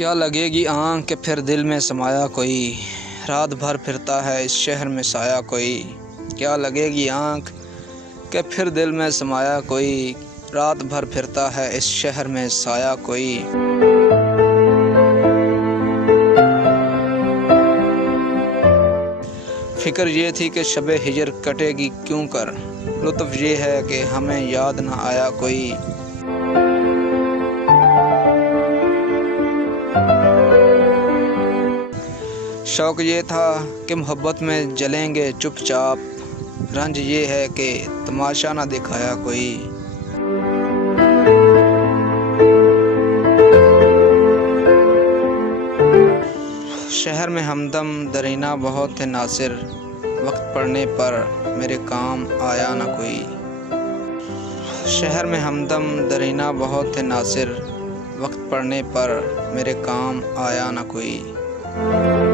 क्या लगेगी आँख के फिर दिल में समाया कोई, रात भर फिरता है इस शहर में साया कोई। क्या लगेगी आँख के फिर दिल में समाया कोई, रात भर फिरता है इस शहर में साया कोई। फिक्र ये थी कि शबे हिजर कटेगी क्यों कर, लुत्फ़ ये है कि हमें याद न आया कोई। शौक़ ये था कि मोहब्बत में जलेंगे चुपचाप, रंज ये है कि तमाशा न दिखाया कोई। शहर में हमदम दरीना बहुत थे नासिर, वक्त पड़ने पर मेरे काम आया न कोई। शहर में हमदम दरीना बहुत थे नासिर, वक्त पड़ने पर मेरे काम आया न कोई।